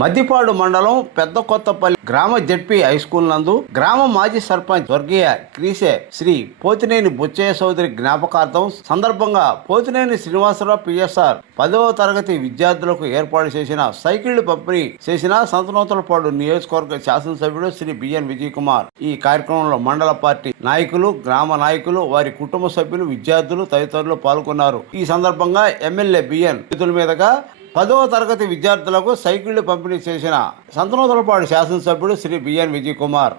మద్దిపాడు మండలం పెద్ద కొత్తపల్లి గ్రామ జడ్పీ హైస్కూల్ నందు గ్రామ మాజీ సర్పంచ్ స్వర్గీయ క్రీసే శ్రీ పోతినేని బుచ్చయ్య చౌదరి జ్ఞాపకార్థం సందర్భంగా పోతినేని శ్రీనివాసరావు పిఎస్ఆర్ 10వ తరగతి విద్యార్థులకు ఏర్పాటు చేసిన సైకిళ్లు పంపిణీ చేసిన సంతనూతలపాడు నియోజకవర్గ శాసనసభ్యుడు శ్రీ బిఎన్ విజయ్ కుమార్. ఈ కార్యక్రమంలో మండల పార్టీ నాయకులు, గ్రామ నాయకులు, వారి కుటుంబ సభ్యులు, విద్యార్థులు తదితరులు పాల్గొన్నారు. ఈ సందర్భంగా ఎమ్మెల్యే బిఎన్ చేతుల మీదుగా 10వ తరగతి విద్యార్థులకు సైకిళ్లు పంపిణీ చేసిన సంతనూతలపాడు శాసనసభ్యుడు శ్రీ బిఎన్ విజయ్ కుమార్.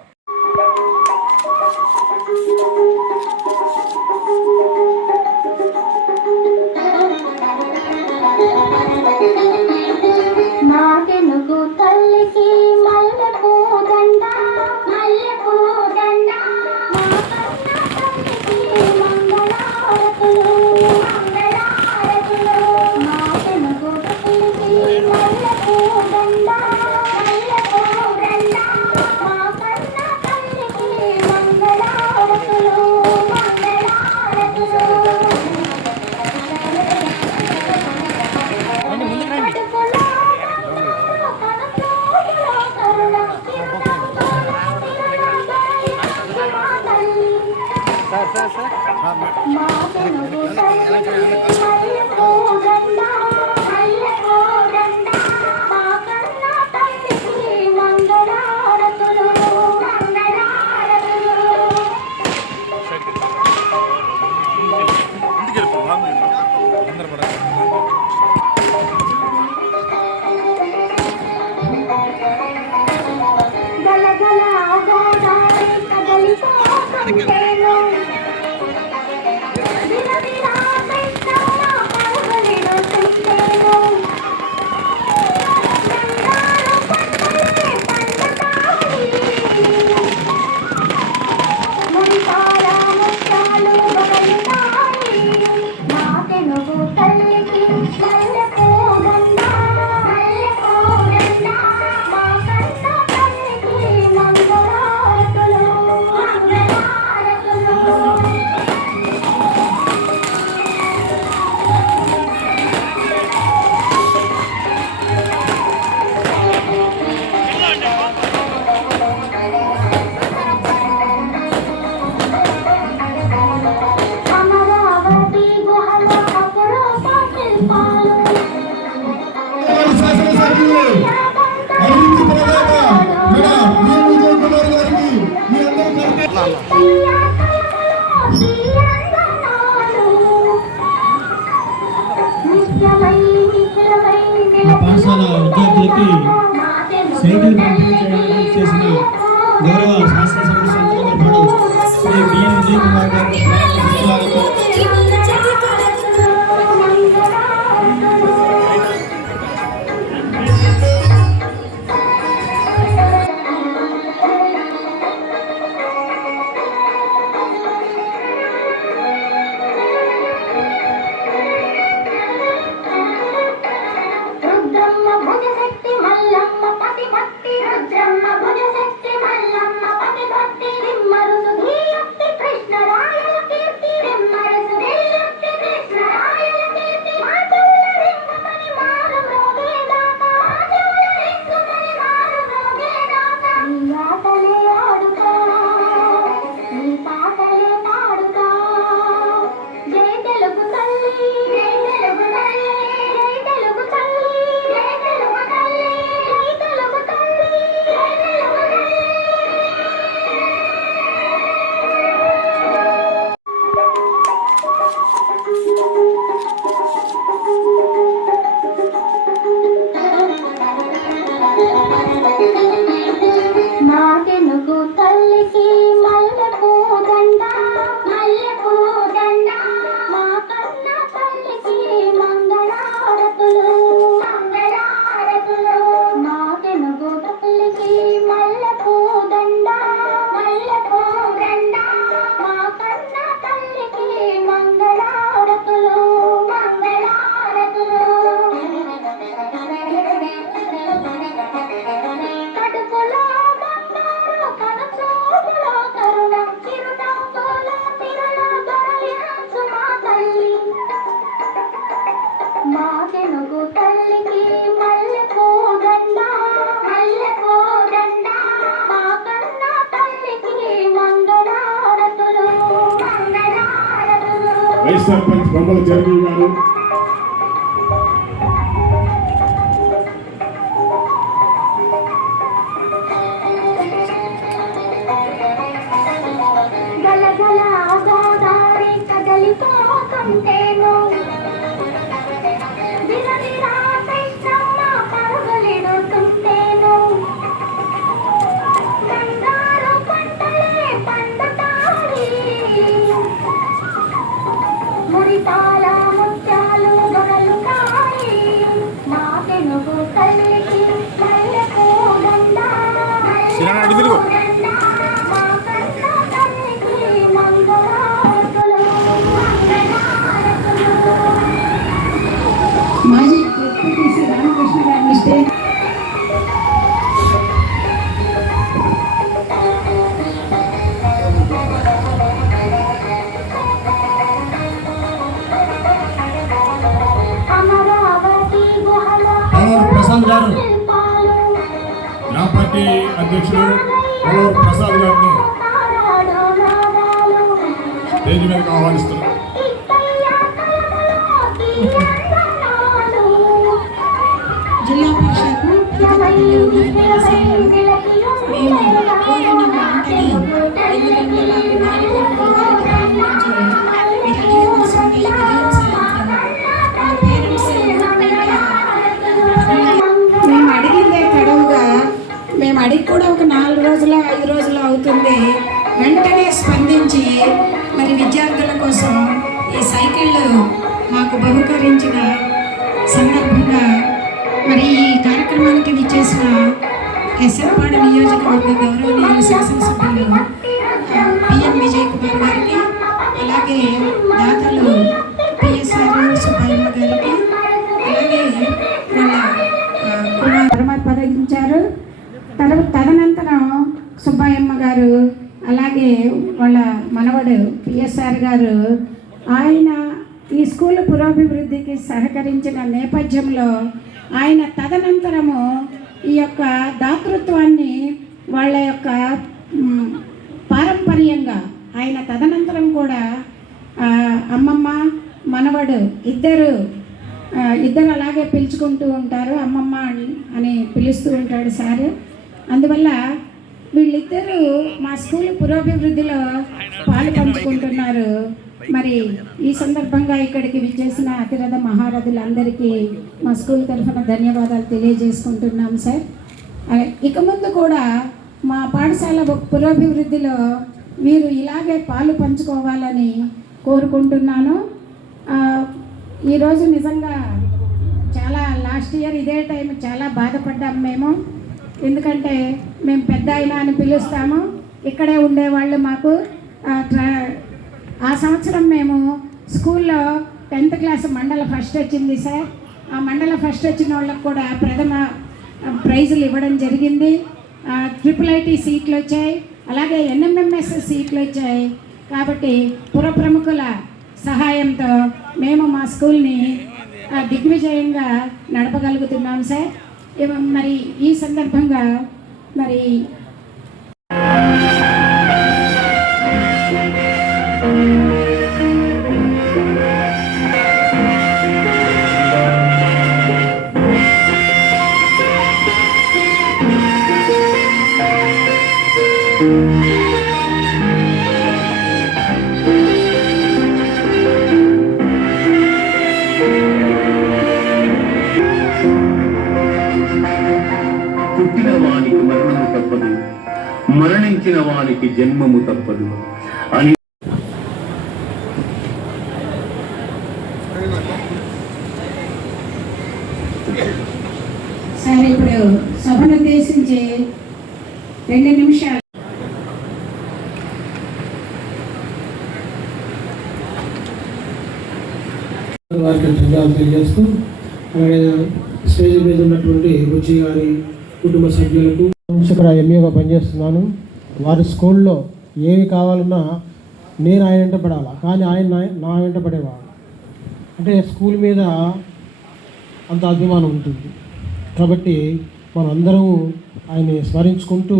పాఠశాల విద్యార్థులకి సైకిల్ పంపిణీ చేసిన గౌరవ శాసనసభ్యులు సంతనూతలపాడు శ్రీ బిఎన్ విజయ్ కుమార్ గారి మా తెలుగు తల్లికి మల్లెపూ దండ సర్పంచ్ బొమ్మల చిరంజీవి గారు, గలగల గోదావరి కదలిపోతుంటేను విరవిరా కృష్ణమ్మ పరుగులెడుతుంటేను బంగారు పంటలే పండుతాయి మురితాల ముత్యాలు దొరలుతాయి నా తెనుగు తల్లికి మల్లెపూ దండ మాజీ ఎంపీటీసీ రామకృష్ణ గారిని స్టేజ్ అమరావతి గుహల ప్రసాద్ గారు, శిల్పాలు నా పార్టీ అధ్యక్షుడు పవర్ ప్రసాద్ గారిని తారాడు నాదాలు స్టేజ్ మీదకి ఆహ్వానిస్తున్నాను. జిల్లా పరిషత్ పథకాలలో ఉన్న పాఠశాలలో మేము కోరిన వెంటనే 204 ప్రారంభించి మీరు అడిగవలసింది ఉదయం సాయంత్రం మా పేరెంట్స్ మేము అడిగిందే తడవుగా మేము అడిగి కూడా ఒక 4 రోజులు 5 రోజులు అవుతుంది. వెంటనే స్పందించి మరి విద్యార్థుల కోసం ఈ సైకిళ్ళు మాకు బహుకరించిన సందర్భంగా మరి ఈ కార్యక్రమానికి విచ్చేసిన ఎస్ఎంపాడు నియోజకవర్గ గౌరవనీయులు శాసనసభ్యులు పిఎం విజయ్ కుమార్ గారికి, అలాగే దాతలు పిఎస్ఆర్ సుబ్బయ్యమ్మ గారికి, అలాగే వాళ్ళ కుమార్ పదవించారు. తదనంతరం సుబ్బయ్యమ్మ గారు, అలాగే వాళ్ళ మనవడు పిఎస్ఆర్ గారు ఆయన ఈ స్కూల్ పురోభివృద్ధికి సహకరించిన నేపథ్యంలో ఆయన తదనంతరము ఈ యొక్క దాతృత్వాన్ని వాళ్ళ యొక్క పారంపర్యంగా ఆయన తదనంతరం కూడా అమ్మమ్మ మనవడు ఇద్దరు అలాగే పిలుచుకుంటూ ఉంటారు. అమ్మమ్మ అని పిలుస్తూ ఉంటాడు సార్. అందువల్ల వీళ్ళిద్దరూ మా స్కూల్ పురోభివృద్ధిలో పాలు పంచుకుంటున్నారు. మరి ఈ సందర్భంగా ఇక్కడికి విచ్చేసిన అతిరథ మహారథులందరికీ మా స్కూల్ తరఫున ధన్యవాదాలు తెలియజేసుకుంటున్నాం సార్. ఇక ముందు కూడా మా పాఠశాల పురోభివృద్ధిలో మీరు ఇలాగే పాలు పంచుకోవాలని కోరుకుంటున్నాను. ఈరోజు నిజంగా చాలా లాస్ట్ ఇయర్ ఇదే టైం చాలా బాధపడ్డాం మేము. ఎందుకంటే మేము పెద్ద అయినా అని పిలుస్తాము, ఇక్కడే ఉండేవాళ్ళు మాకు. ఆ సంవత్సరం మేము స్కూల్లో 10th క్లాస్ మండల ఫస్ట్ వచ్చింది సార్. ఆ మండల ఫస్ట్ వచ్చిన వాళ్ళకు కూడా ప్రథమ ప్రైజులు ఇవ్వడం జరిగింది. IIIT సీట్లు వచ్చాయి, అలాగే NMMS సీట్లు వచ్చాయి. కాబట్టి పుర ప్రముఖుల సహాయంతో మేము మా స్కూల్ని దిగ్విజయంగా నడపగలుగుతున్నాం సార్. మరి ఈ సందర్భంగా మరి పుట్టిన వానికి మరణము తప్పదు, మరణించిన వానికి జన్మము తప్పదు అని సార్ ఇప్పుడు సభను ఉద్దేశించి 2 నిమిషాలు వారికి ధన్యవాదాలు తెలియజేస్తూ, అలాగే స్టేజ్ మీద ఉన్నటువంటి బుజ్జి గారి కుటుంబ సభ్యులకు ఇక్కడ ఎంఏగా పనిచేస్తున్నాను. వారి స్కూల్లో ఏమి కావాలన్నా నేను ఆయన వెంట పడాలా, కానీ ఆయన నా వెంట పడేవాడు. అంటే స్కూల్ మీద అంత అభిమానం ఉంటుంది. కాబట్టి మనందరం ఆయన్ని స్మరించుకుంటూ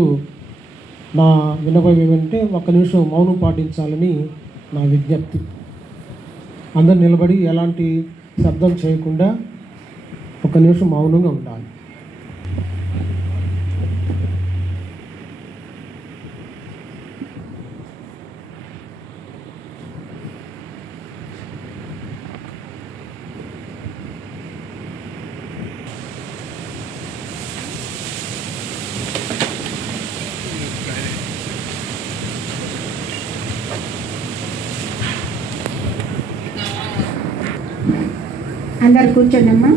నా విన్నపం ఏమంటే 1 నిమిషం మౌనం పాటించాలని నా విజ్ఞప్తి. అందరు నిలబడి ఎలాంటి శబ్దం చేయకుండా ఒక నిమిషం మౌనంగా ఉండాలి. అందరు కూర్చోండమ్మా.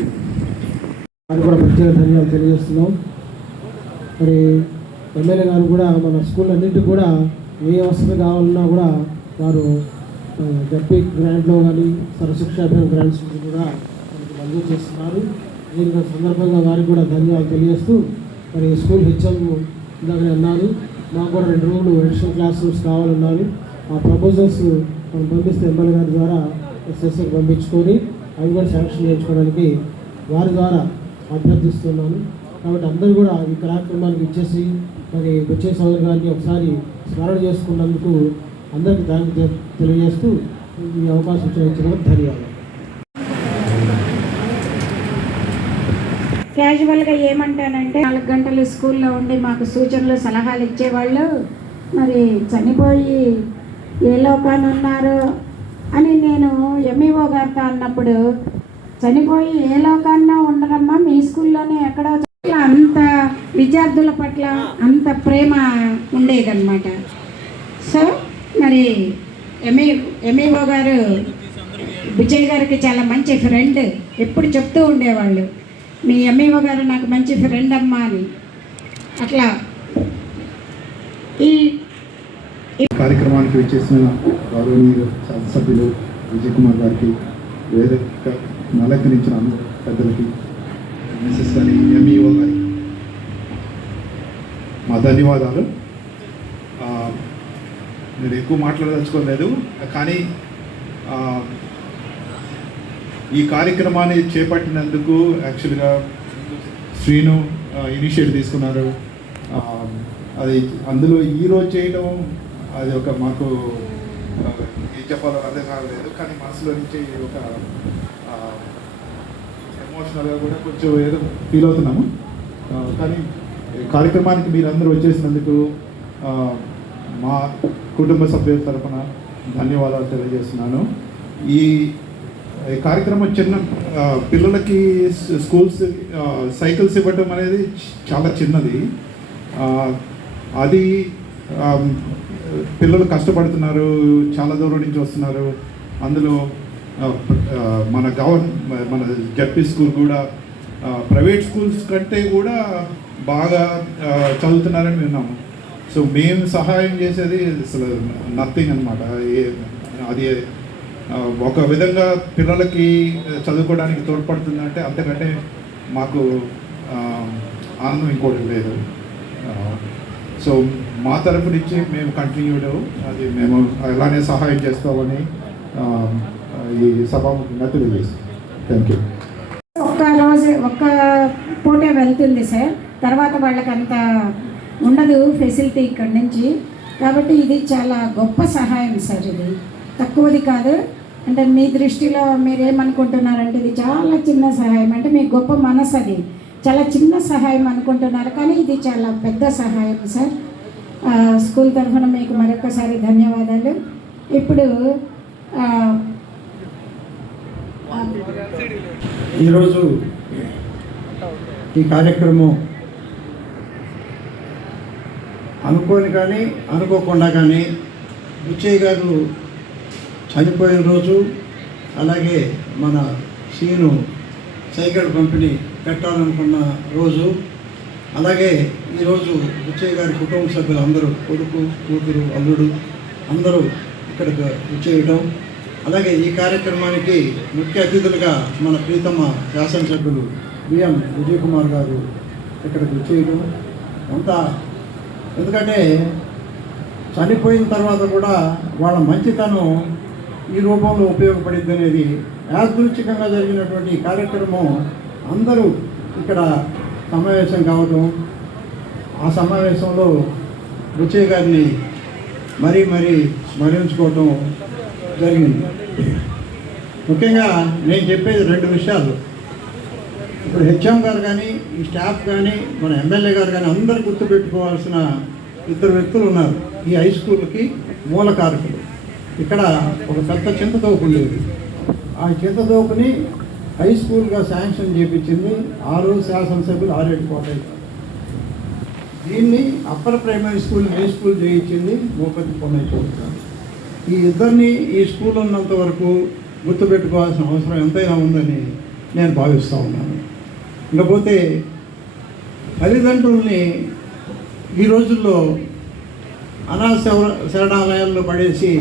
అది కూడా ప్రత్యేక ధన్యవాదాలు తెలియజేస్తున్నాం. మరి ఎమ్మెల్యే గారు కూడా మన స్కూల్ అన్నింటికి కూడా ఏ వసతి కావాలన్నా కూడా వారు జడ్పీ గ్రాంట్లో కానీ సర్వశిక్ష అభియాన్ గ్రాంట్స్ కూడా మనకి మంజూరు చేస్తున్నారు. దీని సందర్భంగా వారికి కూడా ధన్యవాదాలు తెలియజేస్తూ మరి స్కూల్ హెచ్ఎం ఇందాక అన్నారు, మాకు కూడా 2 రూమ్లు అడిషనల్ క్లాస్ రూమ్స్ కావాలన్నారు. ఆ ప్రపోజల్స్ మనం పంపిస్తే ఎమ్మెల్యే గారి ద్వారా ఎస్ఎస్కి పంపించుకొని అవి కూడా శాంక్షన్ చేయించుకోవడానికి వారి ద్వారా అభ్యర్థిస్తున్నాను. కాబట్టి అందరూ కూడా ఈ కార్యక్రమానికి ఇచ్చేసి మరి వచ్చే సోదరు గారిని ఒకసారి స్మరణ చేసుకున్నందుకు అందరికీ థ్యాంక్ తెలియజేస్తూ ఈ అవకాశం ఇచ్చినందుకు ధన్యవాదాలు. క్యాజువల్గా ఏమంటానంటే 4 గంటలు స్కూల్లో ఉండి మాకు సూచనలు సలహాలు ఇచ్చేవాళ్ళు మరి చనిపోయి ఏ లోకాన ఉన్నారో అని నేను ఎంఈఓ గారితో అన్నప్పుడు, చనిపోయి ఏ లోకాన్నా ఉండరమ్మా, మీ స్కూల్లోనే ఎక్కడో అంత విద్యార్థుల పట్ల అంత ప్రేమ ఉండేదన్నమాట. సో మరి ఎంఈఓ గారు విజయ్ గారికి చాలా మంచి ఫ్రెండ్, ఎప్పుడు చెప్తూ ఉండేవాళ్ళు, మీ ఎంఈఓ గారు నాకు మంచి ఫ్రెండ్ అమ్మా అని. అట్లా ఈ కార్యక్రమానికి వచ్చేసిన గౌరవనీయులు శాసనసభ్యులు విజయ్ కుమార్ గారికి, వేదిక అలంకరించిన అందరు పెద్దలకి, మిసెస్ గారి, ఎంఈఓ గారి మా ధన్యవాదాలు. నేను ఎక్కువ మాట్లాడదలుచుకోలేదు, కానీ ఈ కార్యక్రమాన్ని చేపట్టినందుకు యాక్చువల్గా శ్రీను ఇనిషియేటివ్ తీసుకున్నారు. అది అందులో ఈరోజు చేయడం అది ఒక మాకు ఏం చెప్పాలో అర్థం కాలేదు, కానీ మనసులో నుంచి ఒక ఎమోషనల్గా కూడా కొంచెం ఏదో ఫీల్ అవుతున్నాము. కానీ కార్యక్రమానికి మీరందరూ వచ్చేసినందుకు మా కుటుంబ సభ్యుల తరఫున ధన్యవాదాలు తెలియజేస్తున్నాను. ఈ కార్యక్రమం చిన్న పిల్లలకి స్కూల్స్ సైకిల్స్ ఇవ్వటం అనేది చాలా చిన్నది. అది పిల్లలు కష్టపడుతున్నారు, చాలా దూరం నుంచి వస్తున్నారు. అందులో మన జడ్పీ స్కూల్ కూడా ప్రైవేట్ స్కూల్స్ కంటే కూడా బాగా చదువుతున్నారని విన్నాము. సో మేము సహాయం చేసేది అసలు నథింగ్ అనమాట. అది ఒక విధంగా పిల్లలకి చదువుకోవడానికి తోడ్పడుతుందంటే అంతకంటే మాకు ఆనందం ఇంకోటి లేదు. సో మా తరపు నుంచి మేము కంటిన్యూడ్ అది మేము అలానే సహాయం చేస్తామని ఈ సభాముఖంగా తెలియజేస్తాం. Thank you. ఒక్క పూటే వెళ్తుంది సార్, తర్వాత వాళ్ళకి అంత ఉండదు ఫెసిలిటీ ఇక్కడి నుంచి. కాబట్టి ఇది చాలా గొప్ప సహాయం సార్, ఇది తక్కువది కాదు. అంటే మీ దృష్టిలో మీరేమనుకుంటున్నారంటే ఇది చాలా చిన్న సహాయం, అంటే మీ గొప్ప మనసు, అది చాలా చిన్న సహాయం అనుకుంటున్నారు, కానీ ఇది చాలా పెద్ద సహాయం సార్. స్కూల్ తరఫున మీకు మరొకసారి ధన్యవాదాలు. ఇప్పుడు ఈరోజు ఈ కార్యక్రమం అనుకోని కానీ అనుకోకుండా కానీ బుచ్చయ్య గారు చనిపోయిన రోజు, అలాగే మన సీను సైకిల్ పంపిణీ పెట్టాలనుకున్న రోజు, అలాగే ఈరోజు బుచ్చయ్య గారి కుటుంబ సభ్యులు అందరూ, కొడుకు, కూతురు, అల్లుడు అందరూ ఇక్కడికి వచ్చేయడం, అలాగే ఈ కార్యక్రమానికి ముఖ్య అతిథులుగా మన ప్రీతమ శాసనసభ్యులు బిఎం విజయ్ కుమార్ గారు ఇక్కడికి వచ్చేయడం అంతా. ఎందుకంటే చనిపోయిన తర్వాత కూడా వాళ్ళ మంచితనం ఈ రూపంలో ఉపయోగపడింది అనేది యాదృచ్ఛికంగా జరిగినటువంటి ఈ కార్యక్రమం అందరూ ఇక్కడ సమావేశం కావడం, ఆ సమావేశంలో బుచ్చయ్య గారిని మరీ స్మరించుకోవటం జరిగింది. ముఖ్యంగా నేను చెప్పేది 2 విషయాలు. ఇప్పుడు హెచ్ఎం గారు కానీ, ఈ స్టాఫ్ కానీ, మన ఎమ్మెల్యే గారు కానీ అందరూ గుర్తుపెట్టుకోవాల్సిన 2 వ్యక్తులు ఉన్నారు ఈ హై స్కూల్కి మూలకారకులు. ఇక్కడ ఒక పెద్ద చింతతోపు ఉండేది. ఆ చింతతోపుని హై స్కూల్గా శాంక్షన్ చేయించింది ఆ రోజు శాసనసభ్యులు ఆరేడు కోటయ్య. దీన్ని upper primary school high school చేయించింది మూపతి పొన్నయ్య చౌదరి గారు. ఈ ఇద్దరిని ఈ స్కూల్ ఉన్నంత వరకు గుర్తుపెట్టుకోవాల్సిన అవసరం ఎంతైనా ఉందని నేను భావిస్తూ ఉన్నాను. ఇకపోతే తల్లిదండ్రుల్ని ఈ రోజుల్లో అనాథ శరణాలయాల్లో పడేసి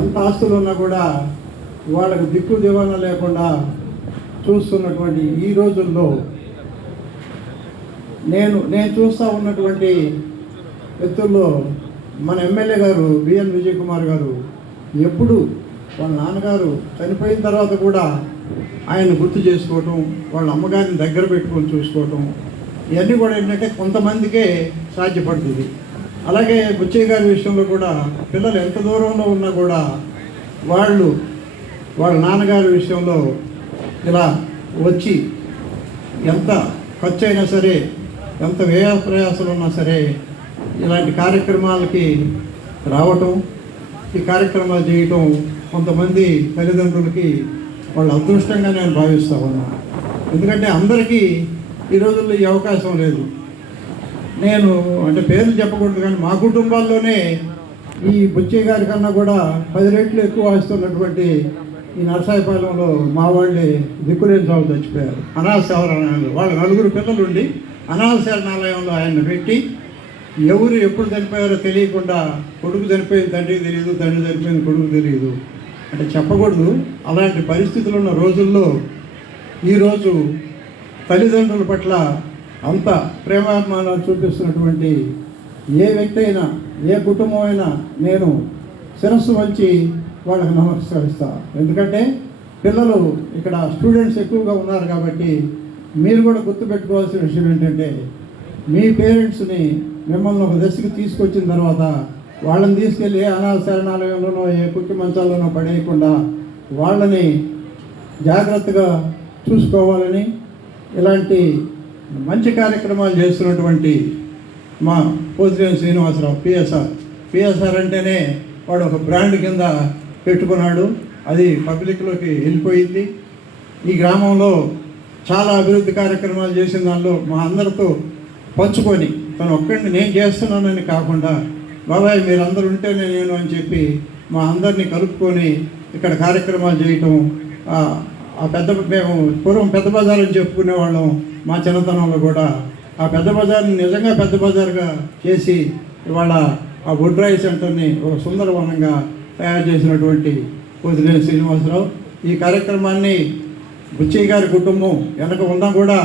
ఎంత ఆస్తులు ఉన్నా కూడా వాళ్ళకు దిక్కు దివాణం లేకుండా చూస్తున్నటువంటి ఈ రోజుల్లో నేను చూస్తూ ఉన్నటువంటి వ్యక్తుల్లో మన ఎమ్మెల్యే గారు బిఎన్ విజయ్ కుమార్ గారు ఎప్పుడు వాళ్ళ నాన్నగారు చనిపోయిన తర్వాత కూడా ఆయన గుర్తు చేసుకోవటం, వాళ్ళ అమ్మగారిని దగ్గర పెట్టుకొని చూసుకోవటం, ఇవన్నీ కూడా ఏంటంటే కొంతమందికే సాధ్యపడుతుంది. అలాగే బుచ్చయ్య గారి విషయంలో కూడా పిల్లలు ఎంత దూరంలో ఉన్నా కూడా వాళ్ళ నాన్నగారి విషయంలో ఇలా వచ్చి ఎంత ఖర్చు అయినా సరే, ఎంత వ్యయ ప్రయాసాలు ఉన్నా సరే ఇలాంటి కార్యక్రమాలకి రావటం, ఈ కార్యక్రమాలు చేయటం కొంతమంది తల్లిదండ్రులకి వాళ్ళ అదృష్టంగా నేను భావిస్తూ ఉన్నాను. ఎందుకంటే అందరికీ ఈ రోజుల్లో ఈ అవకాశం లేదు. నేను అంటే పేర్లు చెప్పకూడదు కానీ మా కుటుంబాల్లోనే ఈ బుచ్చయ్య గారి కన్నా కూడా 10 రెట్లు ఎక్కువ ఆస్తున్నటువంటి ఈ నరసాయపాలెంలో మా వాళ్ళే దిక్కులేని సాగు చచ్చిపోయారు అనాథ శరణాలయంలో. వాళ్ళ 4 పిల్లలుండి అనాథ శరణాలయంలో ఆయన పెట్టి ఎవరు ఎప్పుడు చనిపోయారో తెలియకుండా, కొడుకు చనిపోయింది తండ్రికి తెలియదు, తండ్రి చనిపోయింది కొడుకు తెలియదు అంటే చెప్పకూడదు. అలాంటి పరిస్థితులు ఉన్న రోజుల్లో ఈరోజు తల్లిదండ్రుల పట్ల అంత ప్రేమాభిమానాలు చూపిస్తున్నటువంటి ఏ వ్యక్తి అయినా, ఏ కుటుంబం అయినా నేను శిరస్సు వంచి వాళ్ళకి నమస్కరిస్తాను. ఎందుకంటే పిల్లలు ఇక్కడ స్టూడెంట్స్ ఎక్కువగా ఉన్నారు కాబట్టి మీరు కూడా గుర్తుపెట్టుకోవాల్సిన విషయం ఏంటంటే మీ పేరెంట్స్ని మిమ్మల్ని ఒక దశకి తీసుకొచ్చిన తర్వాత వాళ్ళని తీసుకెళ్ళి ఏ అనాథ శరణాలయంలోనో ఏ కుట్టి మంచాల్లోనో పడేయకుండా వాళ్ళని జాగ్రత్తగా చూసుకోవాలని ఇలాంటి మంచి కార్యక్రమాలు చేస్తున్నటువంటి మా పోతినేని శ్రీనివాసరావు పిఎస్ఆర్ అంటేనే వాడు ఒక బ్రాండ్ కింద పెట్టుకున్నాడు. అది పబ్లిక్లోకి వెళ్ళిపోయింది. ఈ గ్రామంలో చాలా అభివృద్ధి కార్యక్రమాలు చేసిన దానిలో మా అందరితో పంచుకొని తను ఒక్కడిని నేను చేస్తున్నానని కాకుండా బాబాయ్ మీరందరూ ఉంటేనే నేను అని చెప్పి మా అందరినీ కలుపుకొని ఇక్కడ కార్యక్రమాలు చేయటం. మేము పూర్వం పెద్ద బజార్ అని చెప్పుకునేవాళ్ళం. మా చిన్నతనంలో కూడా ఆ పెద్ద బజార్ని నిజంగా పెద్ద బజార్గా చేసి ఇవాళ ఆ బొడ్రాయి సెంటర్ని ఒక సుందరవనంగా తయారు చేసినటువంటి పోతినేని శ్రీనివాసరావు. ఈ కార్యక్రమాన్ని బుచ్చయ్య గారి కుటుంబం వెనక ఉన్నా కూడా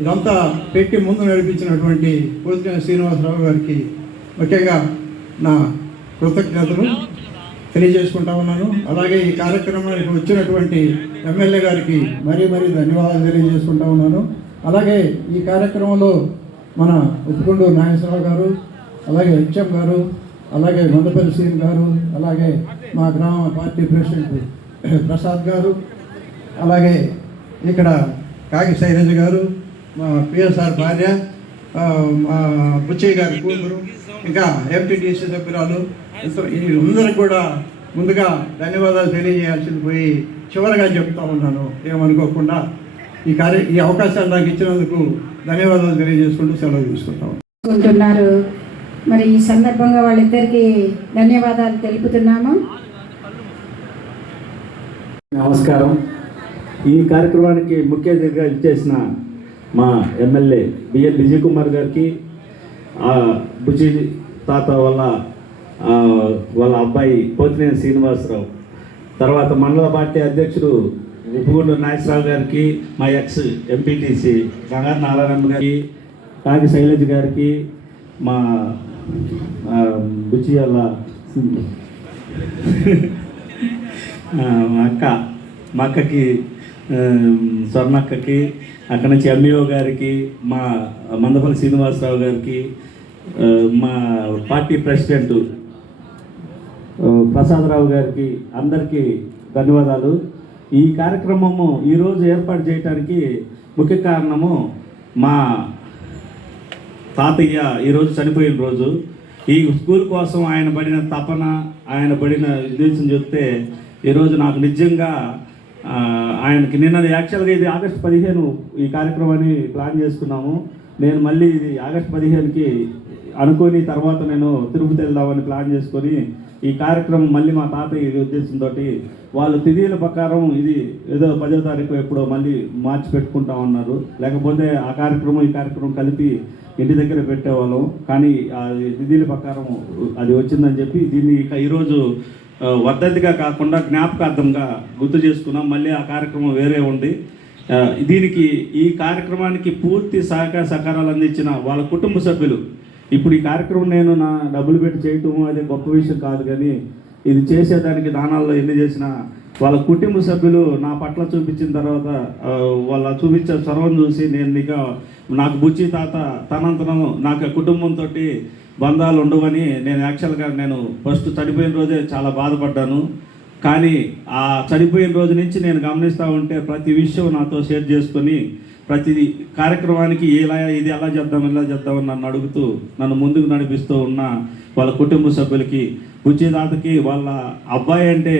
ఇదంతా పెట్టి ముందు నడిపించినటువంటి పోతినేని శ్రీనివాసరావు గారికి ముఖ్యంగా నా కృతజ్ఞతలు తెలియజేసుకుంటా ఉన్నాను. అలాగే ఈ కార్యక్రమానికి వచ్చినటువంటి ఎమ్మెల్యే గారికి మరీ ధన్యవాదాలు తెలియజేసుకుంటా ఉన్నాను. అలాగే ఈ కార్యక్రమంలో మన ఉప్పుకొండూరు నాగేశ్వరరావు గారు, అలాగే హెచ్ఎం గారు, అలాగే మందపల్లి శ్రీన్ గారు, అలాగే మా గ్రామ పార్టీ ప్రెసిడెంట్ ప్రసాద్ గారు, అలాగే ఇక్కడ కాకి శైలజ గారు, మా పిఎస్ఆర్ భార్య, మా బుచ్చయ్య గారి కూతురు, ఇంకా ఎంపీటీసీ సభ్యురాలు, వీళ్ళందరికీ కూడా ముందుగా ధన్యవాదాలు తెలియజేయాల్సింది పోయి చివరిగా చెప్తా ఉన్నాను. ఏమనుకోకుండా ఈ అవకాశాలు నాకు ఇచ్చినందుకు ధన్యవాదాలు తెలియజేసుకుంటూ సెలవు తీసుకుంటాం. మరి ఈ సందర్భంగా వాళ్ళిద్దరికీ ధన్యవాదాలు తెలుపుతున్నాము. నమస్కారం. ఈ కార్యక్రమానికి ముఖ్య అతిథిగా ఇచ్చేసిన మా ఎమ్మెల్యే బిఎన్ విజయ్ కుమార్ గారికి, బుజ్జి తాత వాళ్ళ అబ్బాయి పోతినేని శ్రీనివాసరావు, తర్వాత మండల పార్టీ అధ్యక్షుడు ఉప్పుకొండూరు నాగేశ్వరరావు గారికి, మా ఎక్స్ ఎంపీటీసీ గంగారు నారాయణ గారికి, కాకి శైలజ గారికి, మా బుజ్జి వాళ్ళ మా అక్కకి స్వర్ణక్కకి, అక్కడి నుంచి ఎంఈఓ గారికి, మా మందపల్లి శ్రీనివాసరావు గారికి, మా పార్టీ ప్రెసిడెంట్ ప్రసాదరావు గారికి అందరికీ ధన్యవాదాలు. ఈ కార్యక్రమము ఈరోజు ఏర్పాటు చేయడానికి ముఖ్య కారణము మా తాతయ్య ఈరోజు చనిపోయిన రోజు. ఈ స్కూల్ కోసం ఆయన పడిన తపన, ఆయన పడిన ఉద్దేశం చెప్తే ఈరోజు నాకు నిజంగా ఆయనకి నిన్న యాక్చువల్గా ఇది ఆగస్టు 15 ఈ కార్యక్రమాన్ని ప్లాన్ చేసుకున్నాము. నేను మళ్ళీ ఇది ఆగస్టు 15కి అనుకొని తర్వాత నేను తిరుపతి వెళ్దామని ప్లాన్ చేసుకొని ఈ కార్యక్రమం మళ్ళీ మా తాతయ్య ఇది ఉద్దేశంతో వాళ్ళు తిథీల ప్రకారం ఇది ఏదో 10వ తారీఖు ఎప్పుడో మళ్ళీ మార్చి పెట్టుకుంటా ఉన్నారు. లేకపోతే ఆ కార్యక్రమం ఈ కార్యక్రమం కలిపి ఇంటి దగ్గర పెట్టేవాళ్ళం. కానీ అది తిథీల ప్రకారం అది వచ్చిందని చెప్పి దీన్ని ఈరోజు వర్ధంతిగా కాకుండా జ్ఞాపకార్థంగా గుర్తు చేసుకున్నాం. మళ్ళీ ఆ కార్యక్రమం వేరే ఉంది. దీనికి ఈ కార్యక్రమానికి పూర్తి సహకారాలు అందించిన వాళ్ళ కుటుంబ సభ్యులు. ఇప్పుడు ఈ కార్యక్రమం నేను నా డబ్బులు పెట్టి చేయటము అదే గొప్ప విషయం కాదు, కానీ ఇది చేసేదానికి దానాల్లో ఎన్ని చేసినా వాళ్ళ కుటుంబ సభ్యులు నా పట్ల చూపించిన తర్వాత వాళ్ళ చూపించే చొరవం చూసి నేను ఇక నాకు బుచ్చి తాత తనంతనము నాకు కుటుంబంతో బంధాలు ఉండవని నేను యాక్చువల్గా నేను ఫస్ట్ చనిపోయిన రోజే చాలా బాధపడ్డాను. కానీ ఆ చనిపోయిన రోజు నుంచి నేను గమనిస్తూ ఉంటే ప్రతి విషయం నాతో షేర్ చేసుకొని ప్రతి కార్యక్రమానికి ఇది ఎలా చేద్దామని నన్ను అడుగుతూ నన్ను ముందుకు నడిపిస్తూ ఉన్న వాళ్ళ కుటుంబ సభ్యులకి, బుచ్చి తాతకి వాళ్ళ అబ్బాయి అంటే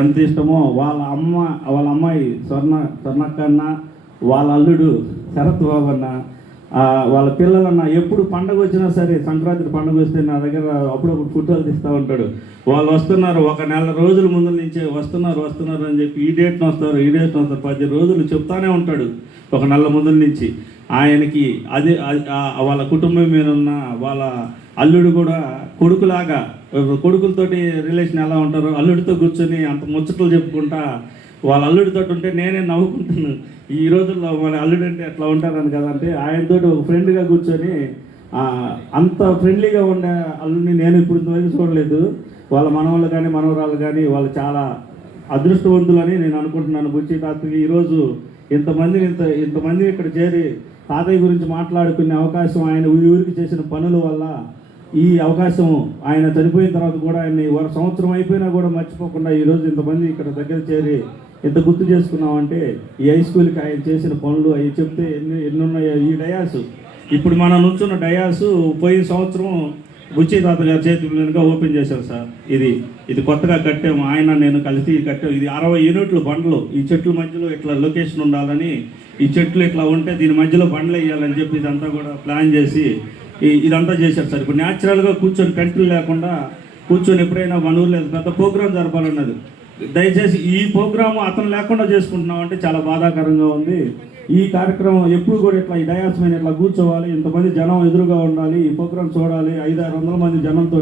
ఎంత ఇష్టమో వాళ్ళ అమ్మాయి స్వర్ణక్కన్న, వాళ్ళ అల్లుడు శరత్ బాబు అన్న, వాళ్ళ పిల్లలన్న ఎప్పుడు పండగ వచ్చినా సరే సంక్రాంతి పండుగ వస్తే నా దగ్గర అప్పుడప్పుడు ఫోటోలు తీస్తూ ఉంటాడు. వాళ్ళు వస్తున్నారు, ఒక నెల రోజుల ముందు నుంచే వస్తున్నారు అని చెప్పి ఈ డేట్ను వస్తారు 10 రోజులు చెప్తానే ఉంటాడు. ఒక నెల ముందు నుంచి ఆయనకి అదే వాళ్ళ కుటుంబం మీద ఉన్న వాళ్ళ అల్లుడు కూడా కొడుకులాగా, కొడుకులతోటి రిలేషన్ ఎలా ఉంటారో అల్లుడితో కూర్చొని అంత ముచ్చట్లు చెప్పుకుంటా వాళ్ళ అల్లుడితో ఉంటే నేనే నవ్వుకుంటున్నాను. ఈ రోజుల్లో మన అల్లుడు అంటే ఎట్లా ఉంటారని కదంటే ఆయనతో ఒక ఫ్రెండ్గా కూర్చొని అంత ఫ్రెండ్లీగా ఉండే అల్లుడిని నేను ఇప్పుడు ఇంతవరకు చూడలేదు. వాళ్ళ మనవాళ్ళు కానీ మనవరాళ్ళు కానీ వాళ్ళు చాలా అదృష్టవంతులని నేను అనుకుంటున్నాను. బుచ్చి తాతకి ఈరోజు ఇంతమంది ఇక్కడ చేరి తాతయ్య గురించి మాట్లాడుకునే అవకాశం, ఆయన ఊరికి చేసిన పనుల వల్ల ఈ అవకాశం ఆయన చనిపోయిన తర్వాత కూడా ఆయన్ని సంవత్సరం అయిపోయినా కూడా మర్చిపోకుండా ఈరోజు ఇంతమంది ఇక్కడ దగ్గర చేరి ఎంత గుర్తు చేసుకున్నామంటే ఈ హై స్కూల్కి ఆయన చేసిన పనులు అవి చెప్తే ఎన్ని ఉన్నాయో. ఈ డయాసు ఇప్పుడు మనం నుంచున్న డయాసు పోయిన సంవత్సరం బుచ్చి తాత గారి చేతి మీదుగా ఓపెన్ చేశారు సార్. ఇది కొత్తగా కట్టాము, ఆయన నేను కలిసి కట్టాము. ఇది 60 యూనిట్లు బండ్లు. ఈ చెట్ల మధ్యలో ఇట్లా లొకేషన్ ఉండాలని, ఈ చెట్లు ఇట్లా ఉంటే దీని మధ్యలో బండ్లు వేయాలని చెప్పి ఇదంతా కూడా ప్లాన్ చేసి ఇదంతా చేశారు సార్. ఇప్పుడు న్యాచురల్గా కూర్చొని టెంట్లు లేకుండా కూర్చొని ఎప్పుడైనా మన ఊర్లో పెద్ద ప్రోగ్రాం జరపాలన్నది. దయచేసి ఈ ప్రోగ్రాము అతను లేకుండా చేసుకుంటున్నాం అంటే చాలా బాధాకరంగా ఉంది. ఈ కార్యక్రమం ఎప్పుడు కూడా ఇట్లా ఈ డయాస్ మీద ఇట్లా కూర్చోవాలి, ఇంతమంది జనం ఎదురుగా ఉండాలి, ఈ ప్రోగ్రాం చూడాలి, 500-600 మంది జనంతో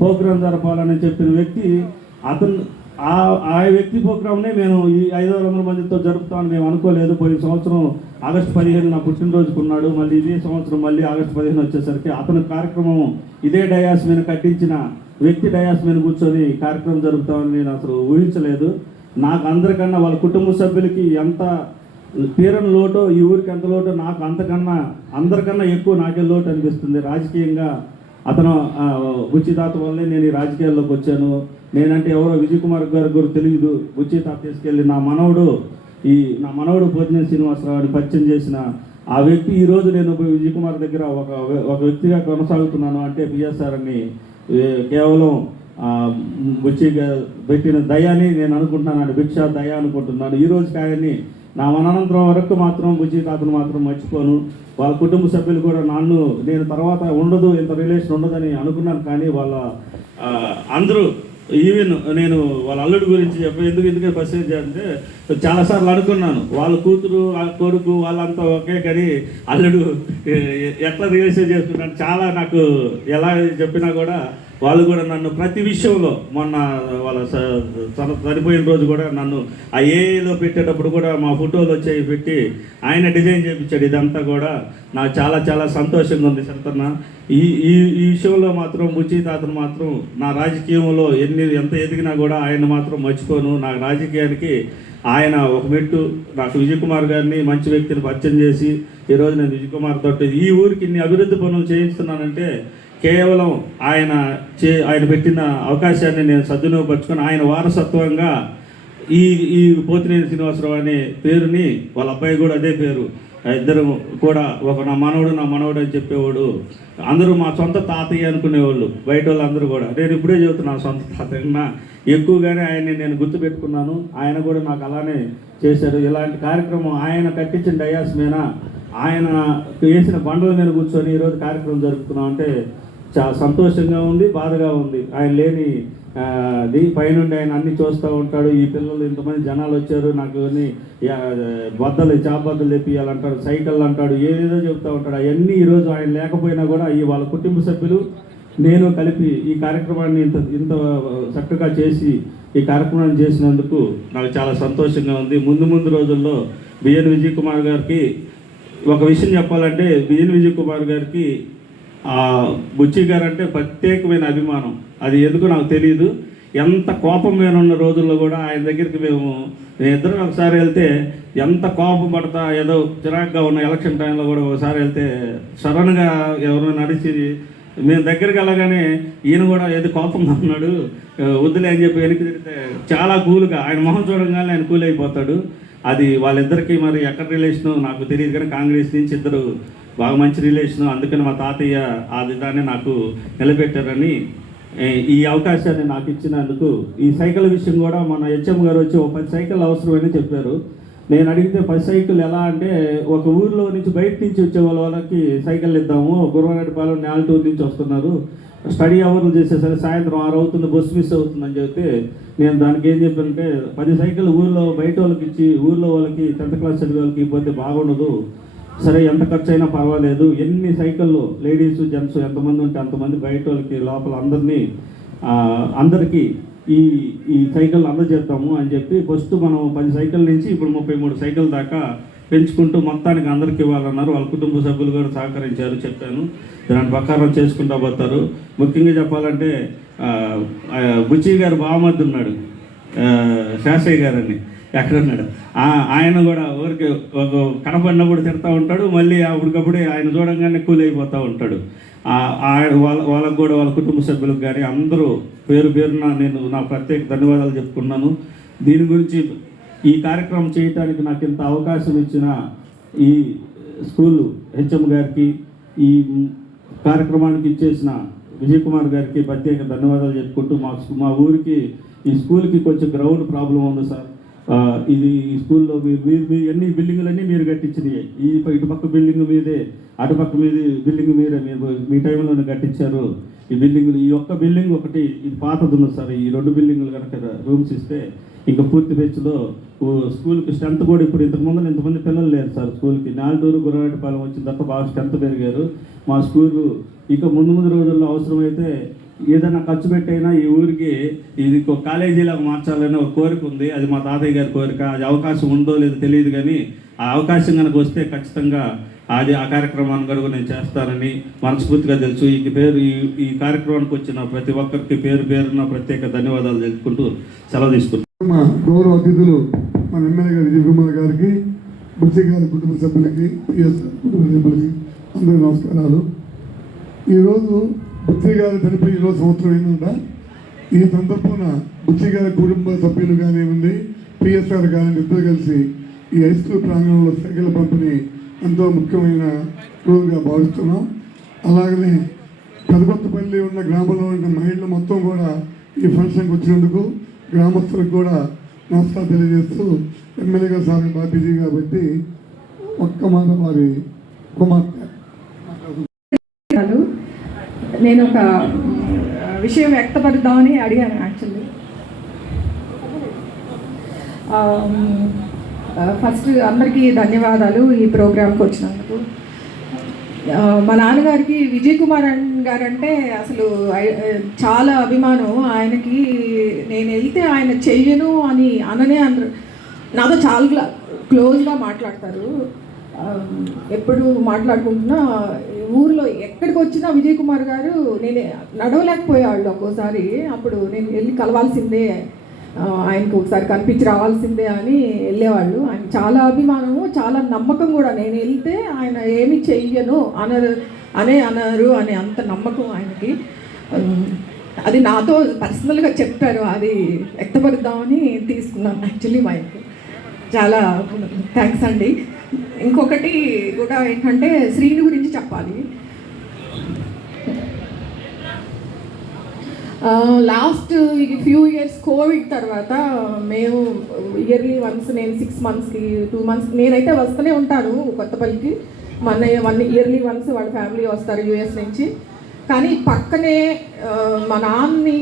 ప్రోగ్రాం జరపాలని చెప్పిన వ్యక్తి అతను ఆ వ్యక్తి ప్రోగ్రామ్నే మేము ఈ 500 మందితో జరుపుతామని మేము అనుకోలేదు. పోయిన సంవత్సరం ఆగస్టు 15 నా పుట్టినరోజుకున్నాడు. మళ్ళీ ఇదే సంవత్సరం మళ్ళీ ఆగస్టు 15 వచ్చేసరికి అతని కార్యక్రమం ఇదే డయాస్ మీద కట్టించిన వ్యక్తి డయాస్ మీద కూర్చొని కార్యక్రమం జరుపుతామని నేను అసలు ఊహించలేదు. నాకు అందరికన్నా వాళ్ళ కుటుంబ సభ్యులకి ఎంత తీరని లోటో, ఈ ఊరికి ఎంత లోటో నాకు అందరికన్నా ఎక్కువ నాకే లోటు అనిపిస్తుంది. రాజకీయంగా అతను బుచ్చి తాత వల్లే నేను ఈ రాజకీయాల్లోకి వచ్చాను. నేనంటే ఎవరో విజయ్ కుమార్ గారికి కూడా తెలియదు. బుచ్చి తాత తీసుకెళ్ళి నా మనవడు పోతినేని శ్రీనివాసరావుని పరిచయం చేసిన ఆ వ్యక్తి ఈరోజు నేను విజయ్ కుమార్ దగ్గర ఒక వ్యక్తిగా కొనసాగుతున్నాను అంటే పిఎస్ఆర్ అని కేవలం బుచ్చిగా పెట్టిన దయాని నేను అనుకుంటున్నాను. భిక్షా దయ అనుకుంటున్నాను. ఈ రోజుకి ఆయన్ని నా మనంతరం వరకు మాత్రం బుచ్చి తాతను మాత్రం మర్చిపోను. వాళ్ళ కుటుంబ సభ్యులు కూడా నేను తర్వాత ఇంత రిలేషన్ ఉండదని అనుకున్నాను. కానీ వాళ్ళ అందరూ ఈవెన్ నేను వాళ్ళ అల్లుడి గురించి ఎందుకంటే ఫస్ట్ అంటే చాలాసార్లు అనుకున్నాను. వాళ్ళ కూతురు కొడుకు వాళ్ళంతా ఒకే, కానీ అల్లుడు ఎట్లా రిలేషన్ చేసుకున్నాను చాలా నాకు ఎలా చెప్పినా కూడా వాళ్ళు కూడా నన్ను ప్రతి విషయంలో మొన్న వాళ్ళ చనిపోయిన రోజు కూడా నన్ను ఆ ఏలో పెట్టేటప్పుడు కూడా మా ఫోటోలు వచ్చాయి పెట్టి ఆయన డిజైన్ చేయించాడు. ఇదంతా కూడా నాకు చాలా చాలా సంతోషంగా ఉంది సరతన్న. ఈ విషయంలో మాత్రం బుచ్చి తాతను మాత్రం నా రాజకీయంలో ఎంత ఎదిగినా కూడా ఆయన మాత్రం మర్చిపోను. నా రాజకీయానికి ఆయన ఒక మెట్టు. నాకు విజయ్ కుమార్ గారిని మంచి వ్యక్తిని పరిచయం చేసి ఈరోజు నేను విజయ్ కుమార్ తోటి ఈ ఊరికి ఇన్ని అభివృద్ధి పనులు చేయిస్తున్నానంటే కేవలం ఆయన పెట్టిన అవకాశాన్ని నేను సద్వినియోగపరుచుకొని ఆయన వారసత్వంగా ఈ ఈ పోతినేని శ్రీనివాసరావు అనే పేరుని వాళ్ళ అబ్బాయి కూడా అదే పేరు, ఇద్దరు కూడా నా మనవడు అని చెప్పేవాడు. అందరూ మా సొంత తాతయ్య అనుకునేవాళ్ళు బయట వాళ్ళు అందరూ కూడా. నేను ఇప్పుడే చెబుతున్నాను సొంత తాతయ్య. ఎక్కువగానే ఆయన్ని నేను గుర్తుపెట్టుకున్నాను. ఆయన కూడా నాకు అలానే చేశారు. ఇలాంటి కార్యక్రమం ఆయన కట్టించిన డయాస్ మీద, ఆయన వేసిన బండల మీద కూర్చొని ఈరోజు కార్యక్రమం జరుపుతున్నాం అంటే చాలా సంతోషంగా ఉంది, బాధగా ఉంది. ఆయన లేని పైనుండి ఆయన అన్ని చూస్తూ ఉంటాడు. ఈ పిల్లలు ఇంతమంది జనాలు వచ్చారు, నాకు చాపబద్దలు తెప్పియాలంటాడు, సైకిళ్ళు అంటాడు, ఏదేదో చెప్తూ ఉంటాడు. అవన్నీ ఈరోజు ఆయన లేకపోయినా కూడా వాళ్ళ కుటుంబ సభ్యులు నేను కలిపి ఈ కార్యక్రమాన్ని ఇంత చక్కగా చేసి ఈ కార్యక్రమాన్ని చేసినందుకు నాకు చాలా సంతోషంగా ఉంది. ముందు రోజుల్లో బిఎన్ విజయ్ కుమార్ గారికి ఒక విషయం చెప్పాలంటే, బిఎన్ విజయ్ కుమార్ గారికి బుచ్చి గారు అంటే ప్రత్యేకమైన అభిమానం. అది ఎందుకు నాకు తెలియదు. ఎంత కోపం మీద ఉన్న రోజుల్లో కూడా ఆయన దగ్గరికి మేము ఇద్దరం ఒకసారి వెళ్తే ఎంత కోపం పడతా ఏదో చిరాగ్గా ఉన్న ఎలక్షన్ టైంలో కూడా ఒకసారి వెళ్తే సడన్గా ఎవరైనా నడిచి మేము దగ్గరికి వెళ్ళగానే ఈయన కూడా ఏదో కోపంగా ఉన్నాడు, వద్దులే అని చెప్పి వెనక్కి తిరిగితే చాలా కూల్గా ఆయన మొహం చూడగానే ఆయన కూల్ అయిపోతాడు. అది వాళ్ళిద్దరికీ మరి ఎక్కడ రిలేషను నాకు తెలియదు, కానీ కాంగ్రెస్ నుంచి ఇద్దరు బాగా మంచి రిలేషను. అందుకని మా తాతయ్య ఆ విధాన్ని నాకు నిలబెట్టారని ఈ అవకాశాన్ని నాకు ఇచ్చినందుకు. ఈ సైకిల్ విషయం కూడా మన హెచ్ఎం గారు వచ్చి 10 సైకిల్ అవసరమని చెప్పారు. నేను అడిగితే 10 సైకిల్ ఎలా అంటే, ఒక ఊర్లో నుంచి బయట నుంచి వచ్చే వాళ్ళకి సైకిల్ ఇద్దాము, గురవారెడ్డిపాలెం నేలటూరు నుంచి వస్తున్నారు, స్టడీ అవర్లు చేసేసరి సాయంత్రం 6 అవుతుంది, బస్సు మిస్ అవుతుందని చెప్తే నేను దానికి ఏం చెప్పానంటే 10 సైకిల్ ఊళ్ళో బయట వాళ్ళకి ఇచ్చి ఊళ్ళో వాళ్ళకి 10th క్లాస్ చదివే వాళ్ళకి ఇవ్వకపోతే బాగుండదు, సరే ఎంత ఖర్చు అయినా పర్వాలేదు, ఎన్ని సైకిళ్ళు లేడీస్ జెంట్స్ ఎంతమంది ఉంటే అంతమంది బయట వాళ్ళకి లోపల అందరికీ ఈ సైకిల్ అందజేద్దాము అని చెప్పి ఫస్ట్ మనం 10 సైకిల్ నుంచి ఇప్పుడు 33 సైకిల్ దాకా పెంచుకుంటూ మొత్తానికి అందరికి ఇవ్వాలన్నారు. వాళ్ళ కుటుంబ సభ్యులు కూడా సహకరించారు, చెప్పాను. దాని ప్రకారం చేసుకుంటూ పోతారు. ముఖ్యంగా చెప్పాలంటే బుచ్చి గారు బావమద్దు ఉన్నాడు, శాస్త్రయ్య గారని ఎక్కడున్నాడు, ఆయన కూడా ఊరికి కనపడినప్పుడు తిడతా ఉంటాడు, మళ్ళీ అప్పటికప్పుడే ఆయన చూడంగానే కూల్ అయిపోతూ ఉంటాడు. వాళ్ళకు కూడా వాళ్ళ కుటుంబ సభ్యులకు కానీ అందరూ పేరున నేను నా ప్రత్యేక ధన్యవాదాలు చెప్పుకున్నాను. దీని గురించి ఈ కార్యక్రమం చేయడానికి నాకు ఇంత అవకాశం ఇచ్చిన ఈ స్కూల్ హెచ్ఎం గారికి, ఈ కార్యక్రమానికి ఇచ్చేసిన విజయ్ కుమార్ గారికి ప్రత్యేక ధన్యవాదాలు చెప్పుకుంటూ, మా ఊరికి ఈ స్కూల్కి కొంచెం గ్రౌండ్ ప్రాబ్లం ఉంది సార్. ఇది ఈ స్కూల్లో మీరు అన్ని బిల్డింగులన్నీ మీరు కట్టించినాయి. ఇటుపక్క బిల్డింగ్ మీదే, అటుపక్క బిల్డింగ్ మీరే మీ టైంలోనే కట్టించారు. ఈ బిల్డింగులు, ఈ ఒక్క బిల్డింగ్ ఒకటి ఇది పాతది ఉన్నది సార్. ఈ 2 బిల్డింగులు కనుక రూమ్స్ ఇస్తే ఇంకా పూర్తి బెచ్లో స్కూల్కి స్ట్రెంత్ కూడా ఇప్పుడు ఇంతమంది పిల్లలు లేరు సార్ స్కూల్కి. నాలుగూరు గురవారెడ్డిపాలెం వచ్చిన తర్వాత బాగా స్ట్రెంత్ పెరిగారు. మా స్కూలు ఇక ముందు రోజుల్లో అవసరమైతే ఏదైనా ఖర్చు పెట్టైనా ఈ ఊరికి ఇది కాలేజీలాగా మార్చాలని ఒక కోరిక ఉంది. అది మా తాతయ్య గారి కోరిక. అది అవకాశం ఉందో లేదో తెలియదు, కానీ ఆ అవకాశం కనుక వస్తే ఖచ్చితంగా ఆ కార్యక్రమాన్ని కనుక నేను చేస్తానని మనస్ఫూర్తిగా తెలుసు. ఈ కార్యక్రమానికి వచ్చిన ప్రతి ఒక్కరికి పేరున ప్రత్యేక ధన్యవాదాలు తెలుపుకుంటూ సెలవు తీసుకుంటాను. మా గౌరవ అతిథులు మన ఎమ్మెల్యే గారు విజయ్ కుమార్ గారికి, బుచ్చి గారి కుటుంబ సభ్యులకి, పిఎస్ కుటుంబ సభ్యులకి అందరూ నమస్కారాలు. ఈరోజు బుచ్చి గారు చనిపోయి 20 సంవత్సరం అయిందంట. ఈ సందర్భంగా బుచ్చి గారి కుటుంబ సభ్యులు కానివ్వండి, పిఎస్ఆర్ కానీ ఇద్దరు కలిసి ఈ హై స్కూల్ ప్రాంగణంలో సైకిల్ పంపిణీ ఎంతో ముఖ్యమైన రోజుగా భావిస్తున్నాం. అలాగనే పెదకొత్తపల్లి ఉన్న గ్రామంలో ఉన్న మహిళలు మొత్తం కూడా ఈ ఫంక్షన్కి వచ్చినందుకు గ్రామస్తులకు కూడా నమస్కారం తెలియజేస్తూ, ఎమ్మెల్యే గారు సార్ బాగా బిజీ కాబట్టి ఒక్క మాట వారి కుమార్తె. నేను ఒక విషయం వ్యక్తపరుద్దామని అడిగాను యాక్చువల్లీ. ఫస్ట్ అందరికీ ధన్యవాదాలు ఈ ప్రోగ్రాంకి వచ్చినందుకు. మా నాన్నగారికి విజయ్ కుమార్ గారు అంటే అసలు చాలా అభిమానం. ఆయనకి నేను వెళ్తే ఆయన చెయ్యను అని అనరు. నాతో చాలా క్లోజ్గా మాట్లాడతారు. ఎప్పుడు మాట్లాడుకుంటున్నా ఊర్లో ఎక్కడికి వచ్చినా విజయ్ కుమార్ గారు, నేను నడవలేకపోయేవాళ్ళు ఒక్కోసారి. అప్పుడు నేను వెళ్ళి కలవాల్సిందే, ఆయనకు ఒకసారి కనిపించి రావాల్సిందే అని వెళ్ళేవాళ్ళు. ఆయన చాలా అభిమానము, చాలా నమ్మకం కూడా. నేను వెళ్తే ఆయన ఏమి చెయ్యను అనరు అనే అంత నమ్మకం ఆయనకి. అది నాతో పర్సనల్గా చెప్పారు, అది వ్యక్తపరుద్దామని తీసుకున్నాను యాక్చువల్లీ మైక్. చాలా థ్యాంక్స్ అండి. ఇంకొకటి కూడా ఏంటంటే శ్రీని గురించి చెప్పాలి. లాస్ట్ ఫ్యూ ఇయర్స్ కోవిడ్ తర్వాత మేము ఇయర్లీ వన్స్, నేను 6 monthsకి 2 months నేనైతే వస్తూనే ఉంటాను కొత్తపల్లికి. మన ఇయర్లీ వన్స్ వాళ్ళ ఫ్యామిలీ వస్తారు యూఎస్ నుంచి. కానీ పక్కనే మా నాన్నని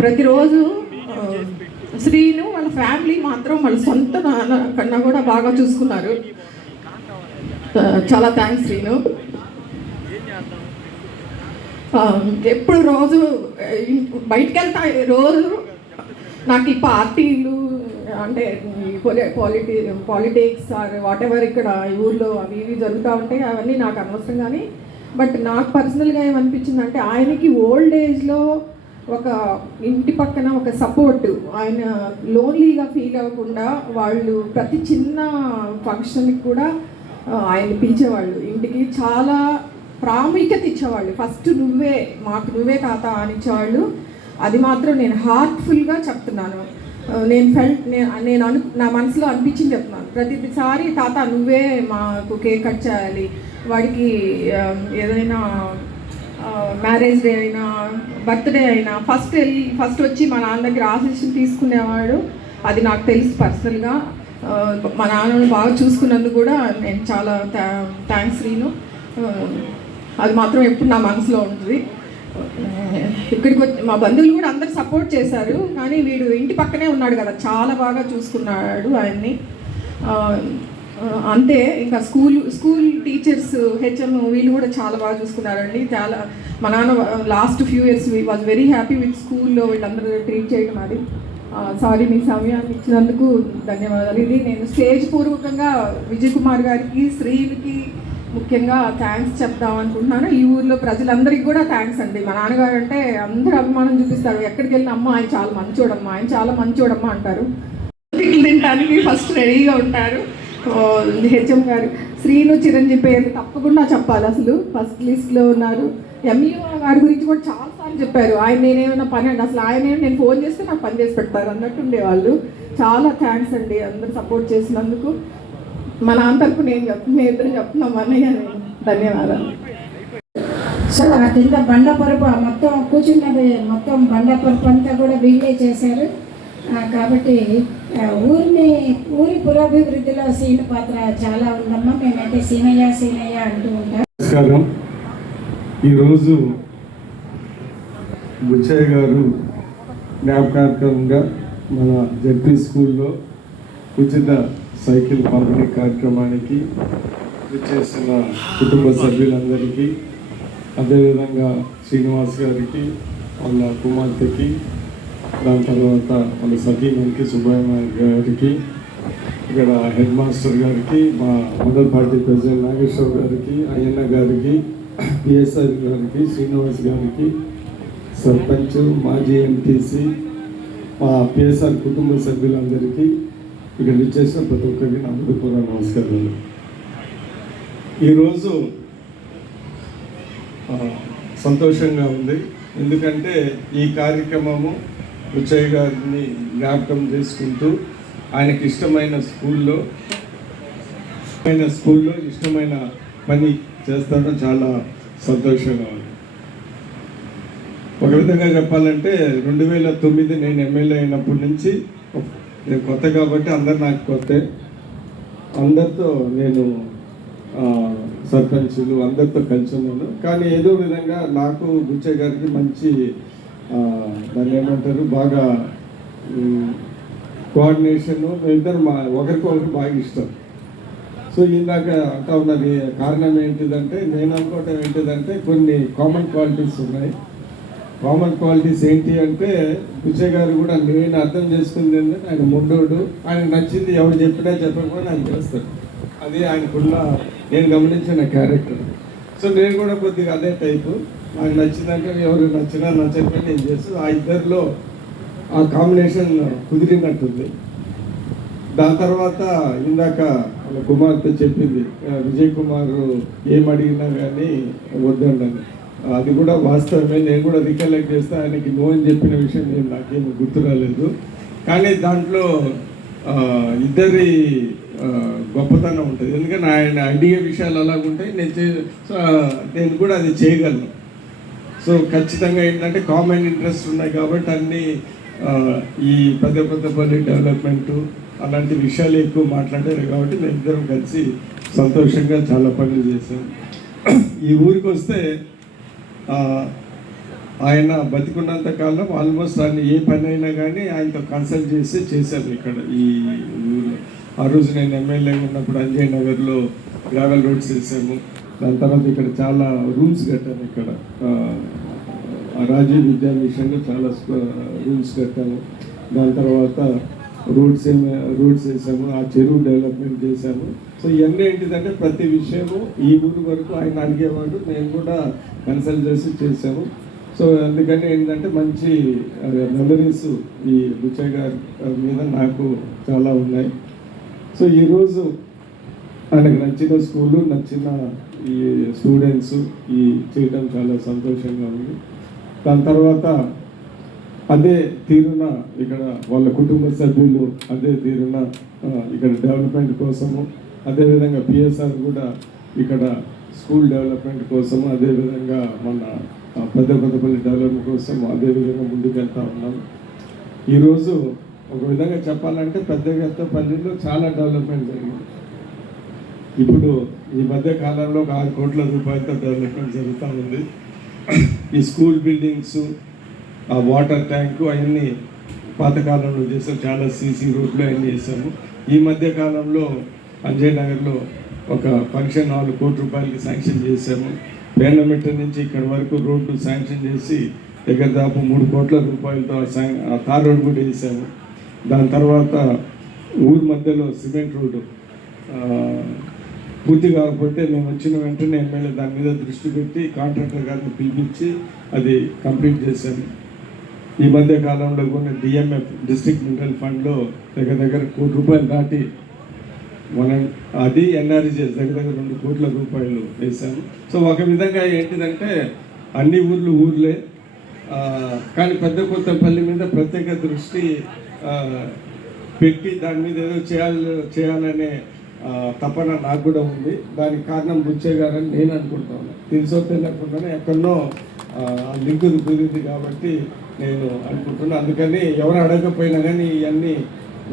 ప్రతిరోజు శ్రీను వాళ్ళ ఫ్యామిలీ మాత్రం వాళ్ళ సొంత నాన్న కన్నా కూడా బాగా చూసుకున్నారు. చాలా థ్యాంక్స్ శ్రీను. ఎప్పుడు రోజు బయటకు వెళ్తా, రోజు నాకు ఈ పార్టీలు అంటే పాలిటిక్స్ వాట్ ఎవర్ ఇక్కడ ఈ ఊర్లో అవి ఇవి జరుగుతూ ఉంటాయి, అవన్నీ నాకు అనవసరం. కానీ బట్ నాకు పర్సనల్గా ఏమనిపించింది అంటే ఆయనకి ఓల్డ్ ఏజ్లో ఒక ఇంటి పక్కన ఒక సపోర్ట్, ఆయన లోన్లీగా ఫీల్ అవ్వకుండా వాళ్ళు ప్రతి చిన్న ఫంక్షన్కి కూడా ఆయన పిలిచేవాళ్ళు, ఇంటికి చాలా ప్రాముఖ్యత ఇచ్చేవాళ్ళు. ఫస్ట్ మాకు నువ్వే తాత అనిచ్చేవాళ్ళు. అది మాత్రం నేను హార్ట్ఫుల్గా చెప్తున్నాను. నేను నా మనసులో అనిపించింది చెప్తున్నాను. ప్రతిసారి తాత నువ్వే మాకు కేక్ కట్ చేయాలి, వాడికి ఏదైనా మ్యారేజ్ డే అయినా బర్త్డే అయినా ఫస్ట్ వచ్చి మా నాన్న దగ్గర ఆశీస్సులు తీసుకునేవాడు. అది నాకు తెలుసు పర్సనల్గా. మా నాన్నను బాగా చూసుకున్నందుకు కూడా నేను చాలా థ్యాంక్స్ శ్రీను. అది మాత్రం ఎప్పుడు నా మనసులో ఉంటుంది. ఇక్కడికి వచ్చి మా బంధువులు కూడా అందరు సపోర్ట్ చేశారు. కానీ వీడు ఇంటి పక్కనే ఉన్నాడు కదా, చాలా బాగా చూసుకున్నాడు ఆయన్ని. అంతే. ఇంకా స్కూల్ టీచర్స్, హెచ్ఎం వీళ్ళు కూడా చాలా బాగా చూసుకున్నారండి. చాలా మా నాన్న last few years was very happy with స్కూల్లో వీళ్ళందరూ ట్రీట్ చేయడం. అది సారీ మీ సమయాన్ని ఇచ్చినందుకు ధన్యవాదాలు. ఇది నేను స్టేజ్ పూర్వకంగా విజయ్ కుమార్ గారికి, శ్రీకి ముఖ్యంగా థ్యాంక్స్ చెప్దాం అనుకుంటున్నాను. ఈ ఊర్లో ప్రజలందరికీ కూడా థ్యాంక్స్ అండి. మా నాన్నగారు అంటే అందరూ అభిమానం చూపిస్తారు. ఎక్కడికి వెళ్ళిన అమ్మ ఆయన చాలా మంచోడమ్మా, ఆయన చాలా మంచోడమ్మా అంటారు. తినడానికి ఫస్ట్ రెడీగా ఉంటారు. హెచ్ఎం గారు శ్రీను, చిరంజీవి పేర్లు తప్పకుండా చెప్పాలి, అసలు ఫస్ట్ లిస్ట్లో ఉన్నారు. ఎంఈఓ గారి గురించి కూడా చాలాసార్లు చెప్పారు. ఆయన నేనేమైనా పని అండి, అసలు ఆయన నేను ఫోన్ చేస్తే నాకు పని చేసి పెడతారు అన్నట్టు ఉండేవాళ్ళు. చాలా థ్యాంక్స్ అండి అందరూ సపోర్ట్ చేసినందుకు. మా నాన్న తరపు నేను ఇద్దరు చెప్తున్నాం అన్నయ్య, ధన్యవాదాలు. సో ఆ కింద బండపరుపు మొత్తం కూర్చున్నది, మొత్తం బండపరుపు అంతా కూడా వీళ్ళే చేశారు. కాబట్టి ఊరి పురోభివృద్ధిలో సీన పాత్ర చాలా ఉందమ్మా. మేమైతే సీనయ్య అంటూ ఉంటాం. నమస్కారం. ఈరోజు బుచ్చయ్య గారు జ్ఞాపకార్థంగా మన జడ్పీ స్కూల్లో ఉచిత సైకిల్ పంపిణీ కార్యక్రమానికి చేసిన కుటుంబ సభ్యులందరికీ, అదేవిధంగా శ్రీనివాస్ గారికి, వాళ్ళ కుమార్తెకి, దాని తర్వాత వాళ్ళ సతీమణికి సుబ్బయ్య గారికి, ఇక్కడ హెడ్ మాస్టర్ గారికి, మా మండల పార్టీ ప్రెసిడెంట్ నాగేశ్వర గారికి, అయ్యన్న గారికి, పిఎస్ఆర్ గారికి, శ్రీనివాస్ గారికి, సర్పంచ్, మాజీ ఎంటీసీ, మా పిఎస్ఆర్ కుటుంబ సభ్యులందరికీ, ఇక్కడ ఇచ్చేసిన ప్రతి ఒక్కరికి నా హృదయపూర్వక నమస్కారాలు. ఈరోజు సంతోషంగా ఉంది. ఎందుకంటే ఈ కార్యక్రమము బుచ్చయ్య గారిని జ్ఞాపకం చేసుకుంటూ ఆయనకి ఇష్టమైన స్కూల్లో ఇష్టమైన పని చేస్తాడో చాలా సంతోషంగా ఉంది. ఒక విధంగా చెప్పాలంటే 2009 నేను ఎమ్మెల్యే అయినప్పటి నుంచి, నేను కొత్త కాబట్టి అందరు నాకు కొత్తే, అందరితో నేను సర్పంచులు అందరితో కలిసి ఉన్నాను. కానీ ఏదో విధంగా నాకు బుచ్చయ్య గారికి మంచి దాన్ని ఏమంటారు బాగా కోఆర్డినేషను, ఇద్దరు ఒకరికొకరు బాగా ఇష్టం. సో ఇందాక అంటా ఉన్నది కారణం ఏంటిదంటే, నేను అనుకోవటం ఏంటిదంటే కొన్ని కామన్ క్వాలిటీస్ ఉన్నాయి. కామన్ క్వాలిటీస్ ఏంటి అంటే, బుచ్చయ్య గారు కూడా నేను అర్థం చేసుకుంది ఏంటంటే ఆయన ముండోడు, ఆయనకు నచ్చింది ఎవరు చెప్పినా చెప్పకపోయినా ఆయన చేస్తాడు. అది ఆయనకున్న నేను గమనించిన క్యారెక్టర్. సో నేను కూడా కొద్దిగా అదే టైపు. నాకు నచ్చిందంటే ఎవరు నచ్చినా నచ్చకపోయినా నేను చేస్తాను. ఆ ఇద్దరిలో ఆ కాంబినేషన్ కుదిరినట్టుంది. దాని తర్వాత ఇందాక వాళ్ళ కుమార్తె చెప్పింది, విజయ్ కుమార్ ఏం అడిగినా కానీ వద్దండి. అది కూడా వాస్తవమే. నేను కూడా రికలెక్ట్ చేస్తే ఆయనకి నో అని చెప్పిన విషయం నేను నాకేమీ గుర్తు రాలేదు. కానీ దాంట్లో ఇద్దరి గొప్పతనం ఉంటుంది. ఎందుకంటే ఆయన అడిగే విషయాలు అలాగుంటాయి, నేను కూడా అది చేయగలను. సో ఖచ్చితంగా ఏంటంటే కామన్ ఇంట్రెస్ట్ ఉన్నాయి కాబట్టి అన్నీ ఈ పెద్దపల్లి డెవలప్మెంటు అలాంటి విషయాలు ఎక్కువ మాట్లాడారు కాబట్టి మేము ఇద్దరం కలిసి సంతోషంగా చాలా పనులు చేశాం. ఈ ఊరికి వస్తే ఆయన బతికున్నంత కాలం ఆల్మోస్ట్ ఆయన ఏ పని అయినా కానీ ఆయనతో కన్సల్ట్ చేసి చేశాను ఇక్కడ ఈ ఊళ్ళో. ఆ రోజు నేను ఎమ్మెల్యేగా ఉన్నప్పుడు అంజయ్ నగర్లో గ్రావెల్ రోడ్స్ వేసాము. దాని తర్వాత ఇక్కడ చాలా రూమ్స్ కట్టాము. ఇక్కడ రాజీవ్ విద్యా మిషన్లో చాలా రూమ్స్ కట్టాము. దాని తర్వాత రోడ్స్ వేసాము, ఆ చెరువు డెవలప్మెంట్ చేశాము. సో ఇవన్నీ ఏంటిదంటే ప్రతి విషయము ఈ ఊరి వరకు ఆయన అడిగేవాడు, నేను కూడా కన్సల్ట్ చేసి చేసాము. సో అందుకని ఏంటంటే మంచి మెమరీస్ ఈ బుచ్చయ్య గారి మీద నాకు చాలా ఉన్నాయి. సో ఈరోజు ఆయనకు నచ్చిన స్కూలు, నచ్చిన ఈ స్టూడెంట్స్ ఈ చేయడం చాలా సంతోషంగా ఉంది. దాని తర్వాత అదే తీరున ఇక్కడ వాళ్ళ కుటుంబ సభ్యులు అదే తీరున ఇక్కడ డెవలప్మెంట్ కోసము, అదేవిధంగా పిఎస్ఆర్ కూడా ఇక్కడ స్కూల్ డెవలప్మెంట్ కోసము, అదేవిధంగా మన పెద్దపల్లి డెవలప్మెంట్ కోసం అదేవిధంగా ముందుకెళ్తా ఉన్నాము. ఈరోజు ఒక విధంగా చెప్పాలంటే పెద్దపల్లిలో చాలా డెవలప్మెంట్ జరిగింది. ఇప్పుడు ఈ మధ్య కాలంలో 6 కోట్ల రూపాయలతో డెవలప్మెంట్ జరుగుతూ ఉంది. ఈ స్కూల్ బిల్డింగ్స్, ఆ వాటర్ ట్యాంకు అవన్నీ పాతకాలంలో చేసాము. చాలా సీసీ రోడ్లు అవన్నీ చేసాము. ఈ మధ్య కాలంలో అంజయ్ నగర్లో ఒక ఫంక్షన్ హాల్ 1 కోటి రూపాయలకి శాంక్షన్ చేసాము. పేర్నమెట్ట నుంచి ఇక్కడ వరకు రోడ్డు శాంక్షన్ చేసి దగ్గర దాపు 3 కోట్ల రూపాయలతో ఆ తార్ రోడ్ కూడా వేసాము. దాని తర్వాత ఊరి మధ్యలో సిమెంట్ రోడ్డు పూర్తి కాకపోతే మేము వచ్చిన వెంటనే ఎమ్మెల్యే దాని మీద దృష్టి పెట్టి కాంట్రాక్టర్ గారిని పిలిపించి అది కంప్లీట్ చేశాము. ఈ మధ్య కాలంలో కొన్ని డిఎంఎఫ్ డిస్ట్రిక్ట్ మినరల్ ఫండ్లో దగ్గర 1 కోటి రూపాయలు దాటి మనం అది ఎన్ఆర్జీఎస్ దగ్గర 2 కోట్ల రూపాయలు వేసాము. సో ఒక విధంగా ఏంటిదంటే అన్ని ఊర్లే కానీ పెద్దపల్లి మీద ప్రత్యేక దృష్టి పెట్టి దాని మీద ఏదో చేయాలనే తపన నాకు కూడా ఉంది. దానికి కారణం బుచ్చయ్య గారని నేను అనుకుంటున్నాను. తెలుసో తెలియకుండానే ఎక్కడో లింకు కుదిరింది కాబట్టి నేను అనుకుంటున్నాను. అందుకని ఎవరు అడగకపోయినా కానీ ఇవన్నీ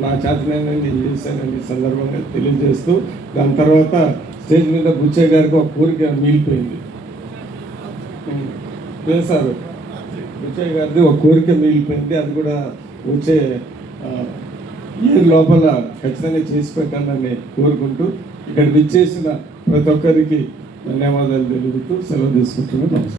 నా చేతనైనా నేను చేశానని సందర్భంగా తెలియజేస్తూ, దాని తర్వాత స్టేజ్ మీద బుచ్చయ్య గారికి ఒక కోరిక మిగిలిపోయింది. సార్ బుచ్చయ్య గారిది ఒక కోరిక మిగిలిపోయింది. అది కూడా వచ్చే ఇయర్ లోపల ఖచ్చితంగా చేసి పెట్టాలని కోరుకుంటూ ఇక్కడ విచ్చేసిన ప్రతి ఒక్కరికి ధన్యవాదాలు తెలుపుతూ సెలవు తీసుకుంటున్నాను.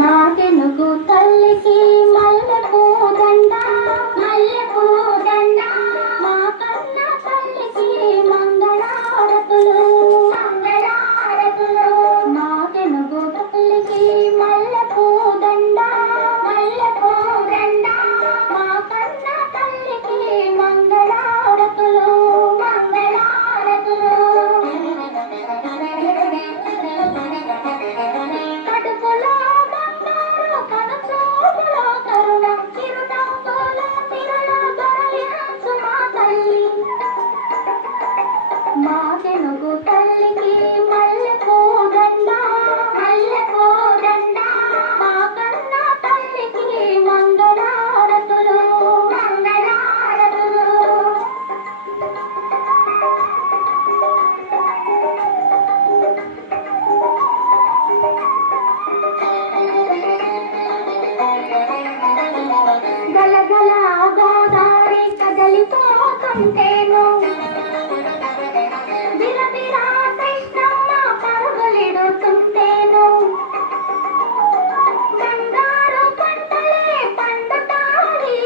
నాకెనుగు తల్లికి మల్లెపూ దండ మా కన్న తల్లికి మంగళారతులు నాకెనుగు తల్లికి మల్లెపూ దండ మా కన్న తల్లికి మంగళారతులు కడుపులో బంగారు కనుచూపులో కరుణ చిరునవ్వులో తిరలో దొరలించు మా తల్లి మాకెనుగు తల్లికి మల్లెపూ దండ మా కన్న తల్లికి మంగళారతులు గలగల గోదావరి కదలిపోతుంటేను బిరబిరా కృష్ణమ్మ పరుగులిడుతుంటేను బంగారు పంటలే పండుతాయి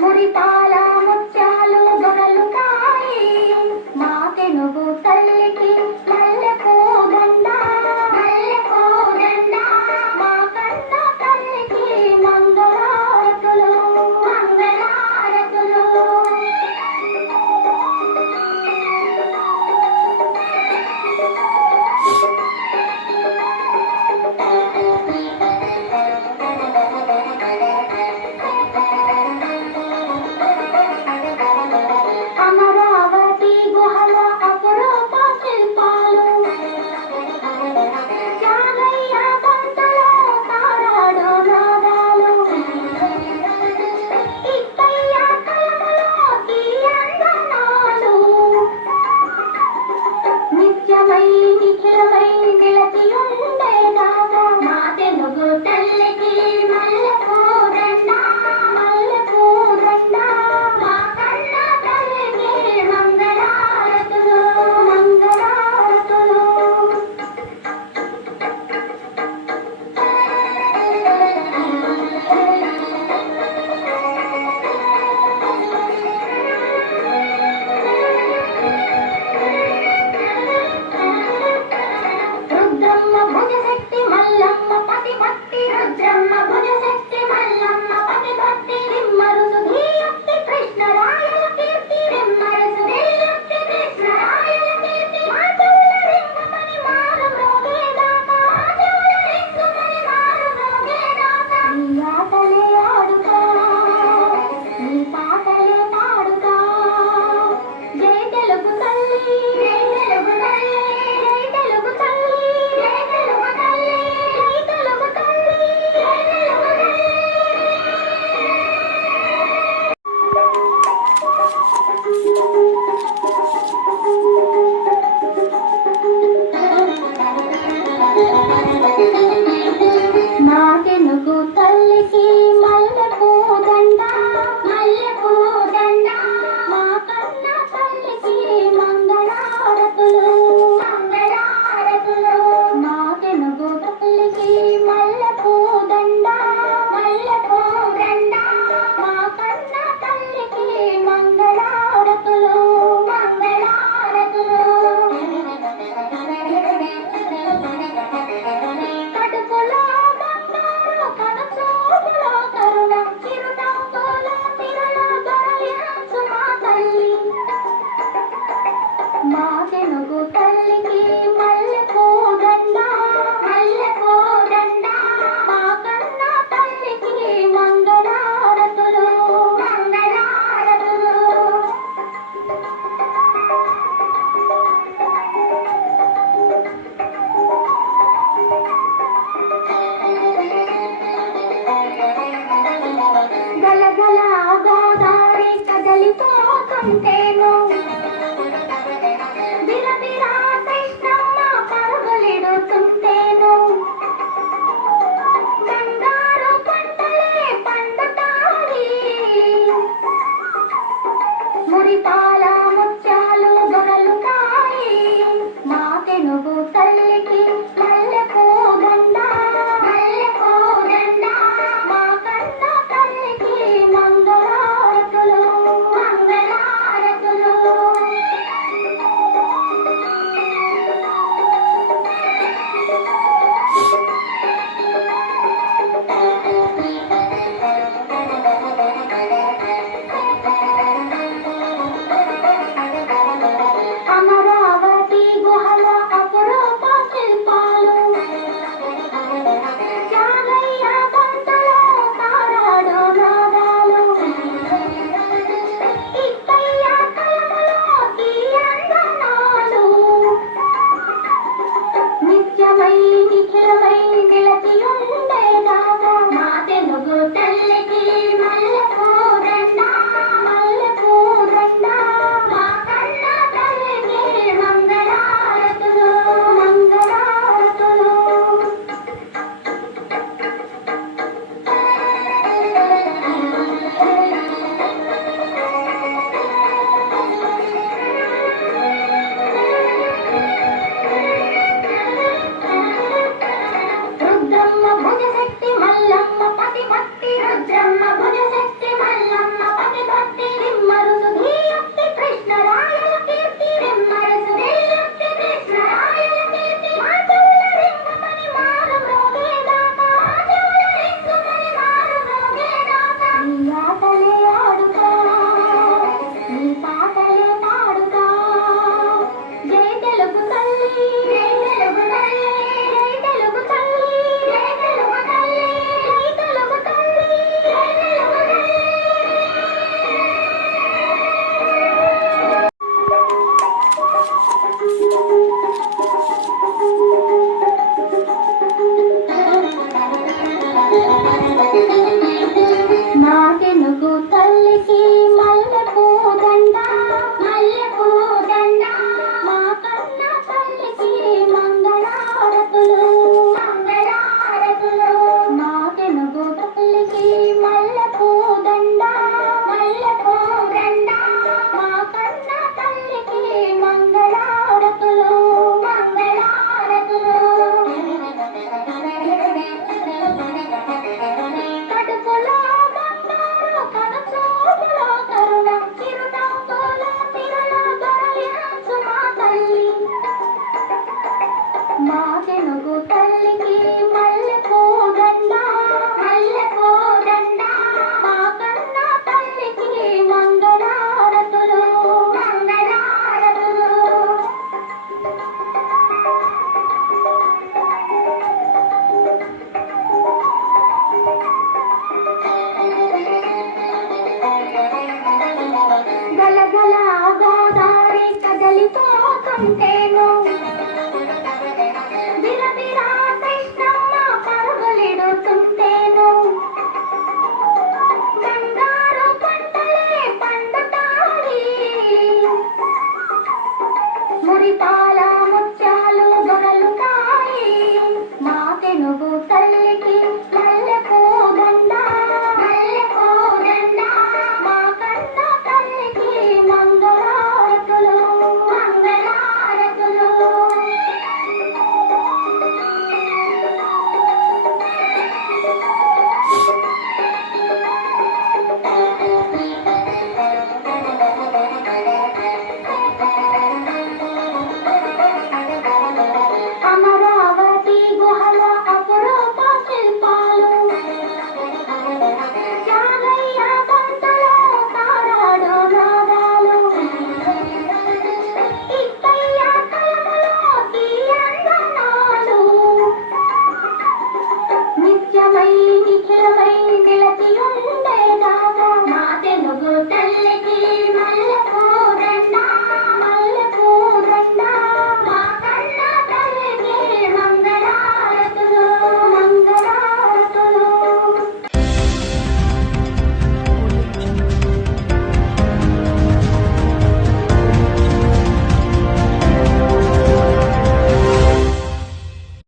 మురిపాల ముత్యాలు దొరలుతాయి నాకెనుగు తల్లికి మల్లెపూ దండ మా కన్న తల్లికి మంగళారతులు గోదావరి కదలిపోతుంటేను బిరబిరా కృష్ణమ్మ పరుగులిడుతుంటేను బంగారు పంటలే పండుతాయి మురిపాల ముత్యాలు దొరలుతాయి మా తెనుగు తల్లికి మల్లెపూ దండ మల్లెపూ దండ మా కన్న తల్లికి మంగళారతులు మంగళారతులు అమరావతి గుహల అపురూప శిల్పాలు జాగయ్య గొంతులో తారాడు నాదాలు ఇక్కయ్య కలములో తీయందనాలు నిత్యమై నిఖిలమై నిలచి ఉండేదాకా మా తెలుగు తల్లికి మల్లెపూ దండ మల్లెపూ దండ మా కన్న తల్లికి మంగళారతులు మంగళారతులు రుద్రమ్మ భుజశక్తి మల్లమ్మ పతి భక్తి రుద్రమ్మ భుజశక్తి మల్లమ్మ పతి భక్తి నిమ్మరుసు ధీయుక్తి కృష్ణరాయల కీర్తి నిమ్మరుసు ధీయుక్తి కృష్ణరాయల కీర్తి మా చెవుల రింగుమని మారు మ్రోగేదాకా మా చెవుల రింగుమని మారు మ్రోగేదాకా నీ ఆటలే ఆడుతా నీ పాటలే పాడుతా జై తెలుగు తల్లి జై తెలుగు తల్లి జై తెలుగు తల్లి జై తెలుగు తల్లి జై తెలుగు తల్లి జై తెలుగు తల్లి